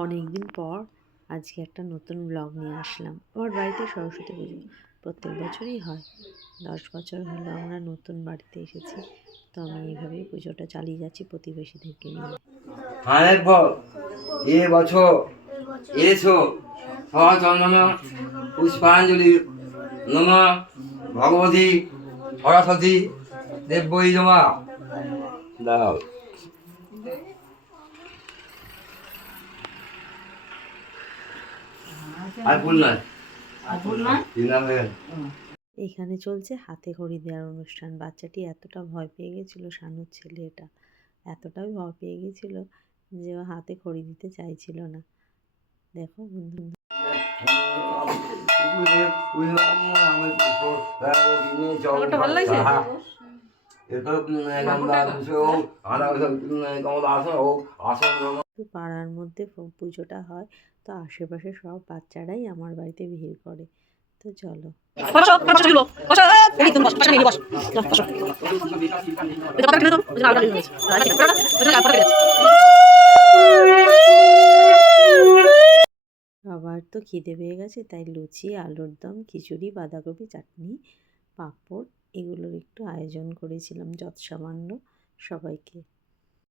অনেক দিন পর আজকে একটা নতুন ব্লগ নিয়ে আসলাম। আমার বাড়িতে সরস্বতী পুজো প্রত্যেক বছরই হয়। 10 বছর হলো আমরা নতুন বাড়িতে এসেছি, তো আমি এইভাবেই পুজোটা চালিয়ে যাচ্ছি প্রতিবেশীদেরকে নিয়ে। হানের পর এ বছর এসো চন্দন পুষ্পাঞ্জলি নম ভগবতী সরস্বতী দেব্যই জমা দাও। আর ভুল নয়, এখানে চলছে হাতে খড়ি দেওয়ার অনুষ্ঠান। বাচ্চাটি এতটা ভয় পেয়ে গেছিলো, শানুর ছেলে, এটা এতটাই ভয় পেয়ে গেছিলো যে ও হাতে খড়ি দিতে চাইছিল না। দেখো বন্ধু, ভালো লাগছে। পাড়ার মধ্যে পুজোটা হয়, তো আশেপাশে সব বাচ্চারাই আমার বাড়িতে ভিড় করে। তো চলো, সবার তো খিদে পেয়ে গেছে, তাই লুচি, আলুর দম, খিচুড়ি, বাঁধাকপি চাটনি, পাঁপড় এগুলোর একটু আয়োজন করেছিলাম যৎসামান্য সবাইকে।